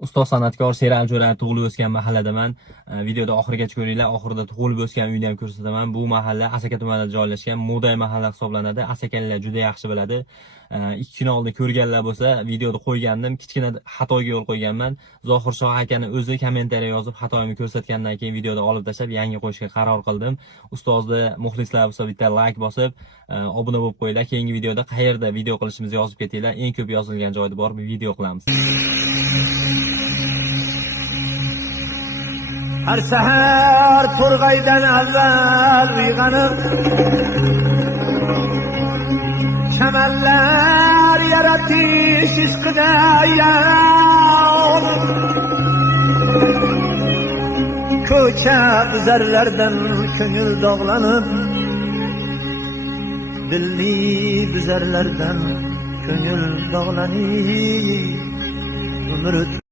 Ustoz san'atkor Sherali Jo'rayev tug'ilib o'sgan mahalladaman. Videoda oxirigacha ko'ringlar. Oxirida tug'ilib o'sgan uyni ham ko'rsataman. Bu mahalla Asaka tumanida joylashgan, Mo'day mahalla hisoblanadi. Asakaliklar juda yaxshi biladi. 2 kun oldin ko'rganlar bo'lsa, videoda qo'ygandim. Kichkina xatoga yo'l qo'yganman. Zohir Shoh akani o'zi kommentariya yozib, xatoyimni ko'rsatgandan keyin videoda olib tashlab, yangi qo'yishga qaror qildim. Ustozni muxlislar bo'lsa, bitta like bosib, obuna bo'lib qo'yinglar. Keyingi videoda qayerda video qilishimizni yozib ketinglar. Eng ko'p yozilgan joyda borib video qilamiz. Her seher turgaydan evvel uyanıp kemerler yaratış iskine yanıp köçep üzerlerden könül dağlanıp dilli üzerlerden könül dağlanıp ömür